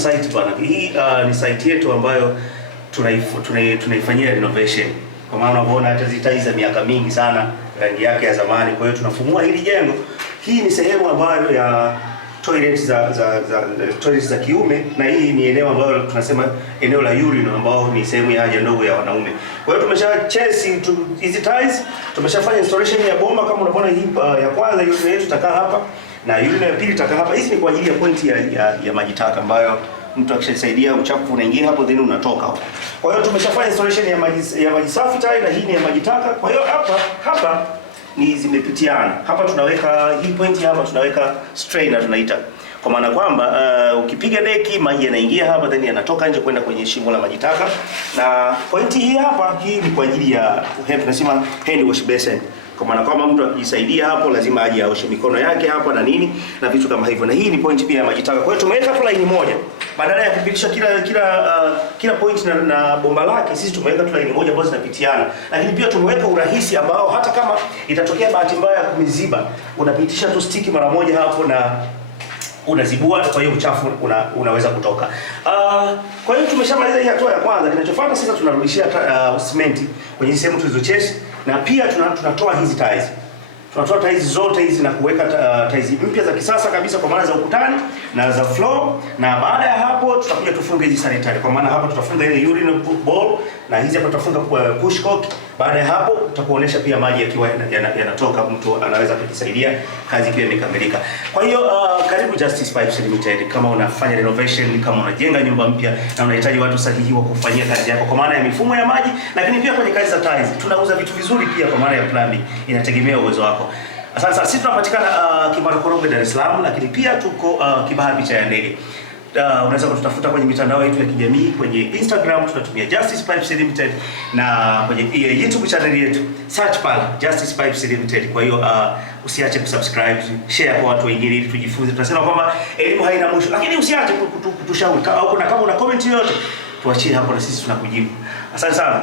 site bwana. Hii ni site yetu ambayo tunaifanyia renovation. Kwa maana unaona hata zitai za miaka mingi sana, rangi yake ya zamani. Kwa hiyo tunafumua hili jengo. Hii ni sehemu ambayo ya toilets za kiume, na hii ni eneo ambalo tunasema eneo la urinal, ambao ni sehemu ya haja ndogo ya wanaume. Kwa hiyo tumeshachase hizi tiles, tumeshafanya installation ya bomba kama unavyoona. Hii ya kwanza urinal yetu itakaa hapa na urinal ya pili itakaa hapa. Hizi ni kwa ajili ya point ya maji taka ambayo mtu akishasaidia uchafu unaingia hapo then unatoka hapo. Kwa hiyo tumeshafanya installation ya maji safi tayari, na hii ni ya maji taka. Kwa hiyo hapa ni zimepitiana. Hapa tunaweka hii point hapa tunaweka strainer tunaita. Kwa maana kwamba ukipiga deki maji yanaingia hapa then yanatoka nje kwenda kwenye shimo la maji taka. Na point hii hapa, hii ni kwa ajili ya tunasema hand wash basin. Kwa maana kwamba mtu akijisaidia hapo lazima aje aoshe mikono yake hapa na nini na vitu kama hivyo. Na hii ni point pia ya maji taka. Kwa hiyo tumeweka tu line moja. Badala ya kupitisha kila point na bomba lake, sisi tumeweka tu line moja ambazo zinapitiana. Lakini pia tumeweka urahisi ambao hata kama itatokea bahati mbaya ya kumiziba, unapitisha tu stiki mara moja hapo na unazibua, kwa hiyo uchafu unaweza kutoka. Kwa hiyo tumeshamaliza hii hatua ya kwanza. Kinachofuata sasa tunarudishia simenti kwenye sehemu tulizochesi, na pia tunatoa hizi tiles. Tunatoa tiles zote hizi na kuweka tiles mpya za kisasa kabisa, kwa maana za ukutani na za floor. Na baada ya hapo tutakuja tufunge hizi sanitary, kwa maana hapa tutafunga ile urinal bowl na hizi hapa tutafunga push cork. Baada ya hapo tutakuonesha pia maji yakiwa yanatoka, mtu anaweza kujisaidia, kazi pia imekamilika. Kwa hiyo karibu Justice Pipes Limited. Kama unafanya renovation, kama unajenga nyumba mpya na unahitaji watu sahihi wa kufanyia kazi yako kwa maana ya mifumo ya maji, lakini pia kwenye kazi za tiles, tunauza vitu vizuri pia kwa maana ya plumbing, inategemea uwezo wako. Asante sana. Sisi tunapatikana Kibarakoroge, Dar es Salaam, lakini pia tuko Kibaha picha ya ndege. Unaweza kututafuta kwenye mitandao yetu ya kijamii. Kwenye Instagram tunatumia Justice Pipes Limited, na kwenye YouTube channel yetu search pale Justice Pipes Limited. Kwa hiyo usiache kusubscribe, share kwa watu wengine ili tujifunze. Tunasema kwamba elimu haina mwisho, lakini usiache kutushauri, au kama una comment yoyote tuachie hapo na sisi tunakujibu. Asante sana.